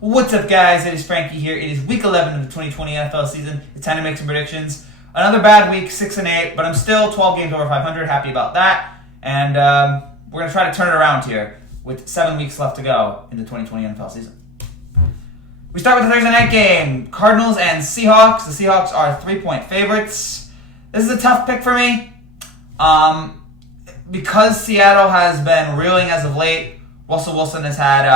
What's up, guys? It is Frankie here. It is week 11 of the 2020 NFL season. It's time to make some predictions. Another bad week, 6-8, but I'm still 12 games over 500. Happy about that. And we're going to try to turn it around here with 7 weeks left to go in the 2020 NFL season. We start with the Thursday night game. Cardinals and Seahawks. The Seahawks are 3-point favorites. This is a tough pick for me. Because Seattle has been reeling as of late, Russell Wilson has had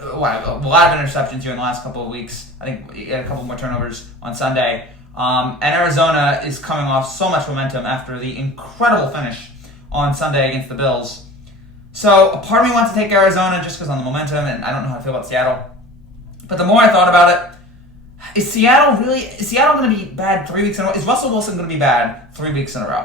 a lot of interceptions here in the last couple of weeks. I think he had a couple more turnovers on Sunday. And Arizona is coming off so much momentum after the incredible finish on Sunday against the Bills. So a part of me wants to take Arizona just because on the momentum, and I don't know how I feel about Seattle. But the more I thought about it, is Seattle going to be bad 3 weeks in a row? Is Russell Wilson going to be bad 3 weeks in a row?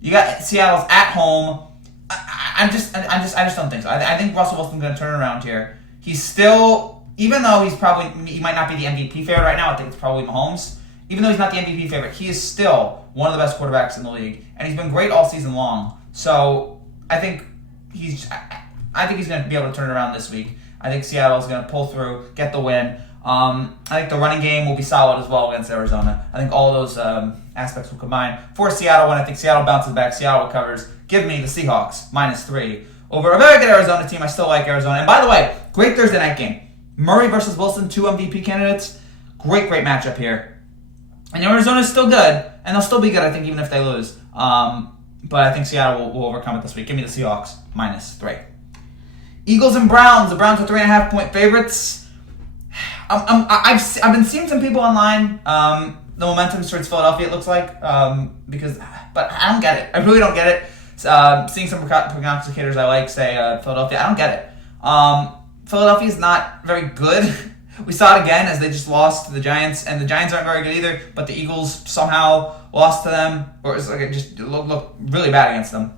You got Seattle's at home. I just don't think so. I think Russell Wilson's going to turn around here. He's still, even though he might not be the MVP favorite right now, I think it's probably Mahomes. Even though he's not the MVP favorite, he is still one of the best quarterbacks in the league, and he's been great all season long. So I think he's going to be able to turn it around this week. I think Seattle's going to pull through, get the win. I think the running game will be solid as well against Arizona. I think all those aspects will combine for Seattle, and I think Seattle bounces back, Seattle recovers. Give me the Seahawks, -3. Over a very good Arizona team. I still like Arizona. And by the way, great Thursday night game. Murray versus Wilson, 2 MVP candidates. Great matchup here. And Arizona's still good, and they'll still be good, I think, even if they lose. But I think Seattle will overcome it this week. Give me the Seahawks, -3. Eagles and Browns. The Browns are 3.5-point favorites. I've been seeing some people online. The momentum towards Philadelphia, it looks like, but I don't get it. I really don't get it. Seeing some prognosticators I like say Philadelphia, I don't get it. Philadelphia is not very good. We saw it again as they just lost to the Giants, and the Giants aren't very good either. But the Eagles somehow lost to them, or it's like it just looked really bad against them.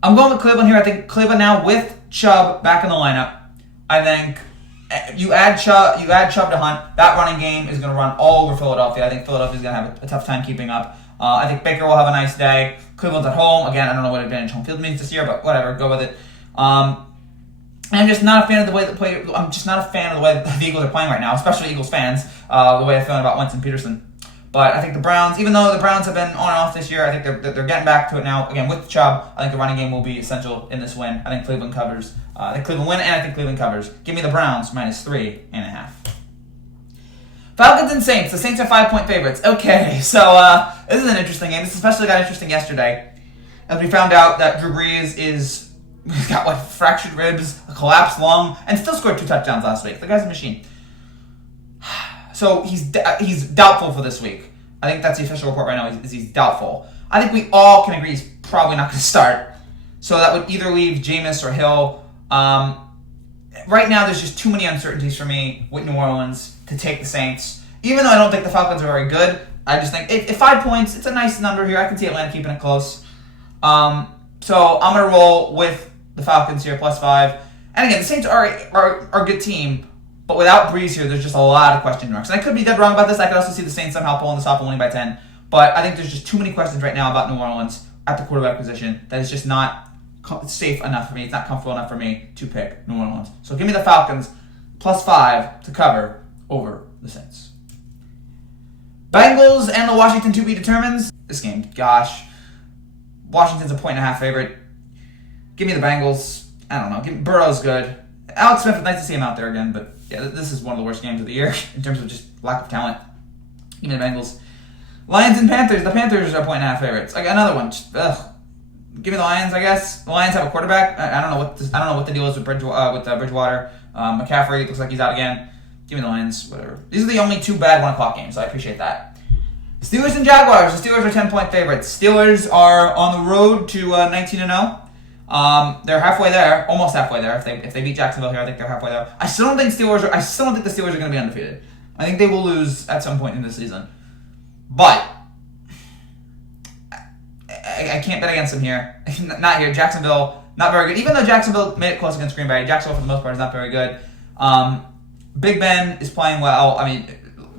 I'm going with Cleveland here. I think Cleveland now with Chubb back in the lineup. I think you add Chubb to Hunt. That running game is going to run all over Philadelphia. I think Philadelphia is going to have a tough time keeping up. I think Baker will have a nice day. Cleveland's at home. Again, I don't know what advantage home field means this year, but whatever, go with it. I'm just not a fan of the way that the Eagles are playing right now, especially Eagles fans. The way I'm feeling about Winston Peterson. But I think the Browns, even though the Browns have been on and off this year, I think they're getting back to it now. Again, with Chubb, I think the running game will be essential in this win. I think Cleveland covers. I think Cleveland win, and I think Cleveland covers. Give me the Browns -3.5. Falcons and Saints. The Saints are 5-point favorites. Okay, so this is an interesting game. This especially got interesting yesterday, as we found out that Drew Brees he's got fractured ribs, a collapsed lung, and still scored 2 touchdowns last week. The guy's a machine. So he's doubtful for this week. I think that's the official report right now. He's doubtful. I think we all can agree he's probably not going to start. So that would either leave Jameis or Hill. Right now, there's just too many uncertainties for me with New Orleans to take the Saints. Even though I don't think the Falcons are very good, I just think if 5 points, it's a nice number here. I can see Atlanta keeping it close. So I'm going to roll with the Falcons here, +5. And again, the Saints are a good team. But without Brees here, there's just a lot of question marks. And I could be dead wrong about this. I could also see the Saints somehow pulling this off and winning by 10. But I think there's just too many questions right now about New Orleans at the quarterback position that is just not safe enough for me. It's not comfortable enough for me to pick New Orleans. So give me the Falcons +5 to cover over the Saints. Bengals and the Washington to be determines. This game, gosh. Washington's a 1.5 favorite. Give me the Bengals. I don't know. Burrow's good. Alex Smith, it's nice to see him out there again, but yeah, this is one of the worst games of the year in terms of just lack of talent. Give me the Bengals. Lions and Panthers. The Panthers are 1.5 favorites. I got another one. Give me the Lions, I guess. The Lions have a quarterback. I don't know what the deal is with Bridgewater. McCaffrey looks like he's out again. Give me the Lions. Whatever. These are the only 2 bad 1:00 games, so I appreciate that. Steelers and Jaguars. The Steelers are 10-point favorites. Steelers are on the road to 19-0. They're halfway there, almost halfway there. If they beat Jacksonville here, I think they're halfway there. I still don't think the Steelers are going to be undefeated. I think they will lose at some point in the season. But I can't bet against them here. Not here. Jacksonville, not very good. Even though Jacksonville made it close against Green Bay, Jacksonville for the most part is not very good. Big Ben is playing well. I mean,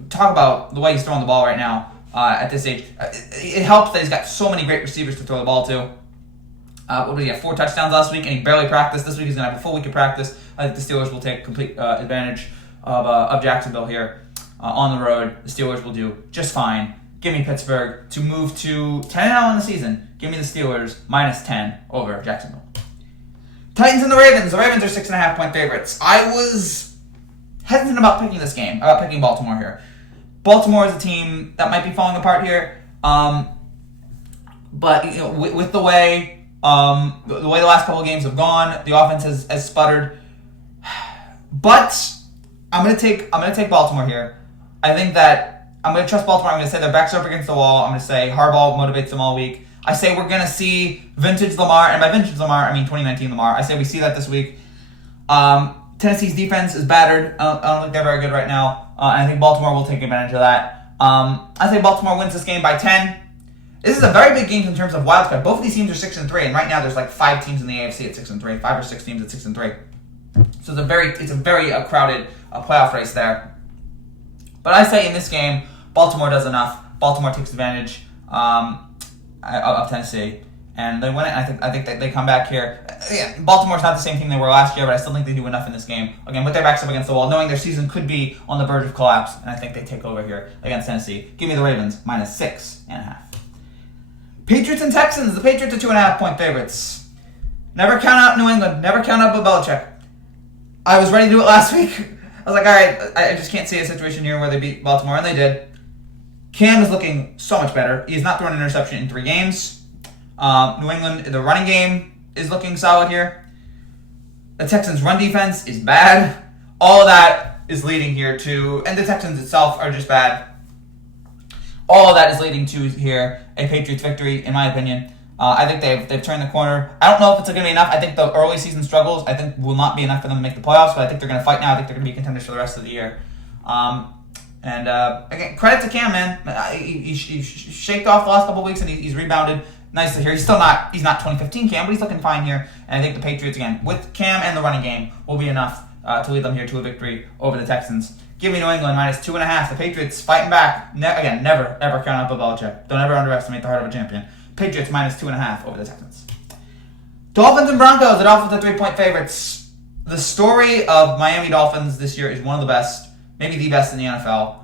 talk about the way he's throwing the ball right now at this age. It helps that he's got so many great receivers to throw the ball to. What did he have? 4 touchdowns last week, and he barely practiced. This week he's going to have a full week of practice. I think the Steelers will take complete advantage of Jacksonville here on the road. The Steelers will do just fine. Give me Pittsburgh to move to 10-0 in the season. Give me the Steelers minus 10 over Jacksonville. Titans and the Ravens. The Ravens are 6.5-point favorites. I was hesitant about picking this game, about picking Baltimore here. Baltimore is a team that might be falling apart here, but with the way the last couple of games have gone, the offense has sputtered. But I'm gonna take Baltimore here. I think that I'm gonna trust Baltimore. I'm gonna say their backs are up against the wall. I'm gonna say Harbaugh motivates them all week. I say we're gonna see vintage Lamar, and by vintage Lamar I mean 2019 Lamar. I say we see that this week. Tennessee's defense is battered. I don't think they're very good right now. And I think Baltimore will take advantage of that. I say Baltimore wins this game by 10. This is a very big game in terms of wild card. Both of these teams are 6-3, and right now there's like 5 teams in the AFC at 6-3, 5 or 6 teams at 6-3. So it's a very crowded playoff race there. But I say in this game, Baltimore does enough. Baltimore takes advantage of Tennessee, and they win it. I think that they come back here. Again, Baltimore's not the same team they were last year, but I still think they do enough in this game. Again, with their backs up against the wall, knowing their season could be on the verge of collapse, and I think they take over here against Tennessee. Give me the Ravens minus 6.5. Patriots and Texans. The Patriots are 2.5-point favorites. Never count out New England. Never count out Bill Belichick. I was ready to do it last week. I was like, all right, I just can't see a situation here where they beat Baltimore, and they did. Cam is looking so much better. He's not thrown an interception in 3 games. New England, the running game is looking solid here. The Texans' run defense is bad. All of that is leading here to, and the Texans itself are just bad. All of that is leading to here a Patriots victory, in my opinion. I think they've turned the corner. I don't know if it's going to be enough. I think the early season struggles, will not be enough for them to make the playoffs, but I think they're going to fight now. I think they're going to be contenders for the rest of the year. Again, credit to Cam, man. He shaked off the last couple of weeks, and he's rebounded. Nice to hear. He's not 2015 Cam, but he's looking fine here. And I think the Patriots, again, with Cam and the running game, will be enough to lead them here to a victory over the Texans. Give me New England minus 2.5. The Patriots fighting back. Again, never, ever count out Bill Belichick. Don't ever underestimate the heart of a champion. Patriots minus 2.5 over the Texans. Dolphins and Broncos. The Dolphins are 3-point favorites. The story of Miami Dolphins this year is one of the best, maybe the best in the NFL.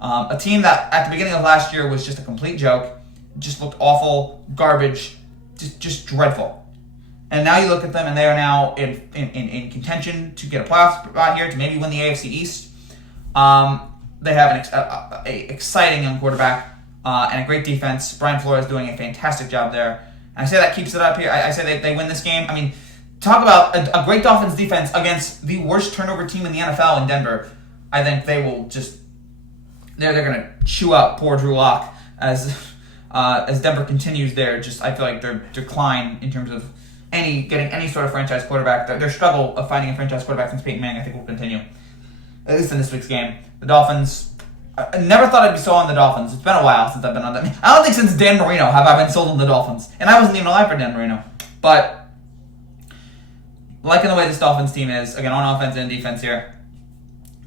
A team that at the beginning of last year was just a complete joke, just looked awful, garbage, just dreadful. And now you look at them, and they are now in contention to get a playoff spot here, to maybe win the AFC East. They have an exciting young quarterback and a great defense. Brian Flores doing a fantastic job there. And I say that keeps it up here. I say they win this game. I mean, talk about a great Dolphins defense against the worst turnover team in the NFL in Denver. I think they will just... They're going to chew up poor Drew Lock as Denver continues their I feel like their decline in terms of getting any sort of franchise quarterback. Their struggle of finding a franchise quarterback since Peyton Manning, I think, will continue. At least in this week's game. The Dolphins, I never thought I'd be sold on the Dolphins. It's been a while since I've been on them. I don't think since Dan Marino have I been sold on the Dolphins. And I wasn't even alive for Dan Marino. But liking the way this Dolphins team is, again, on offense and defense here,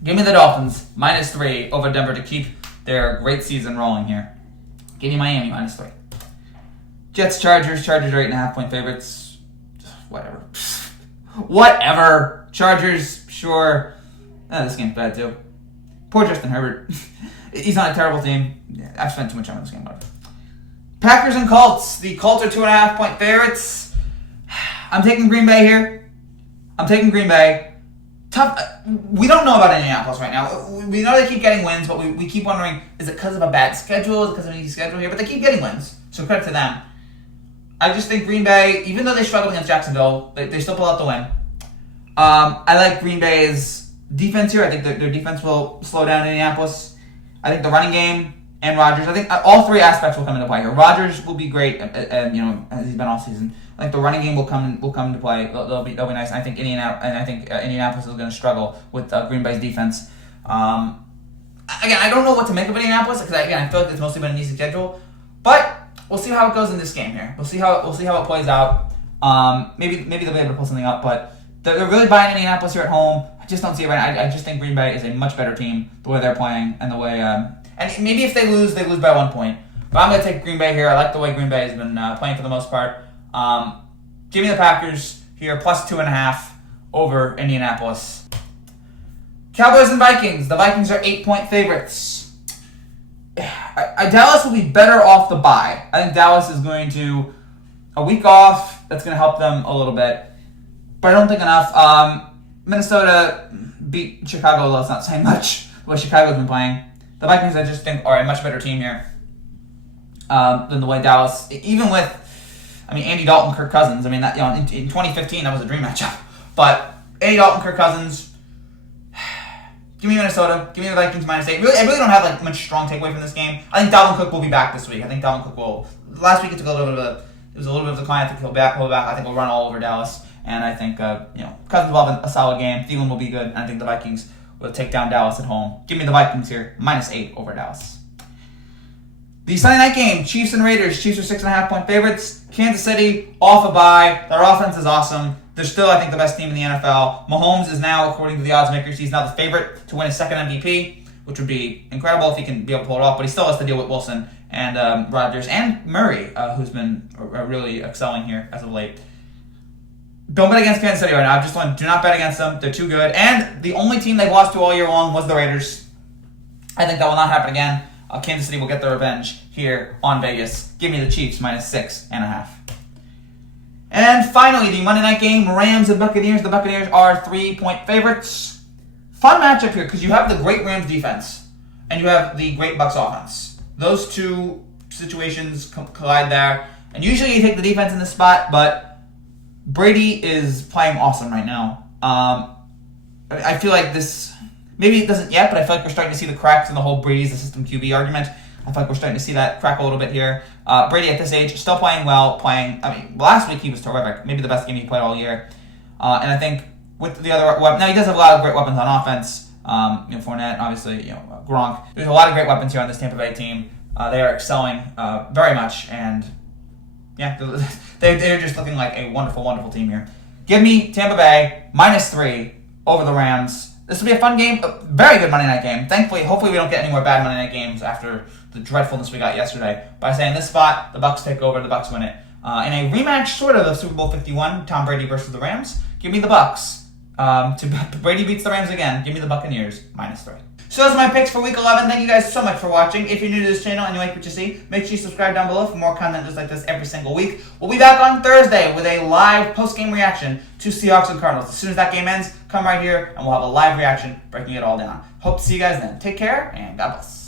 give me the Dolphins minus 3 over Denver to keep their great season rolling here. Give me Miami minus 3. Jets, Chargers. Chargers are 8.5-point favorites. Whatever. Whatever. Chargers, sure. This game's bad too. Poor Justin Herbert. He's not a terrible team. Yeah, I've spent too much time on this game. Whatever. Packers and Colts. The Colts are 2.5-point favorites. I'm taking Green Bay here. I'm taking Green Bay. Tough. We don't know about Indianapolis right now. We know they keep getting wins, but we keep wondering, is it because of a bad schedule? Is it because of an easy schedule here? But they keep getting wins, so credit to them. I just think Green Bay, even though they struggled against Jacksonville, they still pull out the win. I like Green Bay's defense here. I think their defense will slow down Indianapolis. I think the running game and Rodgers. I think all 3 aspects will come into play here. Rodgers will be great, as he's been all season. I think the running game will come into play. They'll be nice. I think Indianapolis is going to struggle with Green Bay's defense. Again, I don't know what to make of Indianapolis because I feel like it's mostly been an easy schedule, but we'll see how it goes in this game here. We'll see how it plays out. Maybe they'll be able to pull something up, but they're really buying Indianapolis here at home. I just don't see it right now. I just think Green Bay is a much better team the way they're playing and the way. And maybe if they lose by 1 point. But I'm going to take Green Bay here. I like the way Green Bay has been playing for the most part. Give me the Packers here, plus 2.5 over Indianapolis. Cowboys and Vikings. The Vikings are 8-point favorites. Dallas will be better off the bye. I think Dallas is going to a week off. That's going to help them a little bit, but I don't think enough. Minnesota beat Chicago, although it's not saying much the way Chicago's been playing. The Vikings, I just think, are a much better team here than the way Dallas. Even with, Andy Dalton, Kirk Cousins. In 2015 that was a dream matchup. But Andy Dalton, Kirk Cousins. Give me Minnesota. Give me the Vikings -8. I really don't have much strong takeaway from this game. I think Dalvin Cook will be back this week. I think Dalvin Cook will. Last week it took a little bit of a decline. I think he'll back. I think we'll run all over Dallas, and I think Cousins will have a solid game. Thielen will be good, and I think the Vikings will take down Dallas at home. Give me the Vikings here -8 over Dallas. The Sunday night game: Chiefs and Raiders. Chiefs are 6.5-point favorites. Kansas City off a bye. Their offense is awesome. They're still, I think, the best team in the NFL. Mahomes is now, according to the odds makers, he's now the favorite to win his second MVP, which would be incredible if he can be able to pull it off. But he still has to deal with Wilson and Rodgers and Murray, who's been really excelling here as of late. Don't bet against Kansas City right now. I've just learned, do not bet against them. They're too good. And the only team they've lost to all year long was the Raiders. I think that will not happen again. Kansas City will get their revenge here on Vegas. Give me the Chiefs -6.5. And finally, the Monday night game, Rams and Buccaneers. The Buccaneers are 3-point favorites. Fun matchup here because you have the great Rams defense and you have the great Bucs offense. Those two situations collide there. And usually you take the defense in this spot, but Brady is playing awesome right now. I feel like this, maybe it doesn't yet, but I feel like we're starting to see the cracks in the whole Brady's the system QB argument. I feel like we're starting to see that crack a little bit here. Brady at this age, still playing well. Last week he was terrific. Maybe the best game he played all year. And I think with the other weapons, now he does have a lot of great weapons on offense. Fournette, obviously, Gronk. There's a lot of great weapons here on this Tampa Bay team. They are excelling very much, and yeah, they're just looking like a wonderful, wonderful team here. Give me Tampa Bay -3 over the Rams. This will be a fun game, a very good Monday night game. Thankfully, hopefully we don't get any more bad Monday night games after the dreadfulness we got yesterday. By saying this spot, the Bucs take over, the Bucs win it. In a rematch, sort of Super Bowl 51, Tom Brady versus the Rams, give me the Bucs. Brady beats the Rams again. Give me the Buccaneers -3. So those are my picks for Week 11. Thank you guys so much for watching. If you're new to this channel and you like what you see, make sure you subscribe down below for more content just like this every single week. We'll be back on Thursday with a live post-game reaction to Seahawks and Cardinals. As soon as that game ends, come right here and we'll have a live reaction breaking it all down. Hope to see you guys then. Take care and God bless.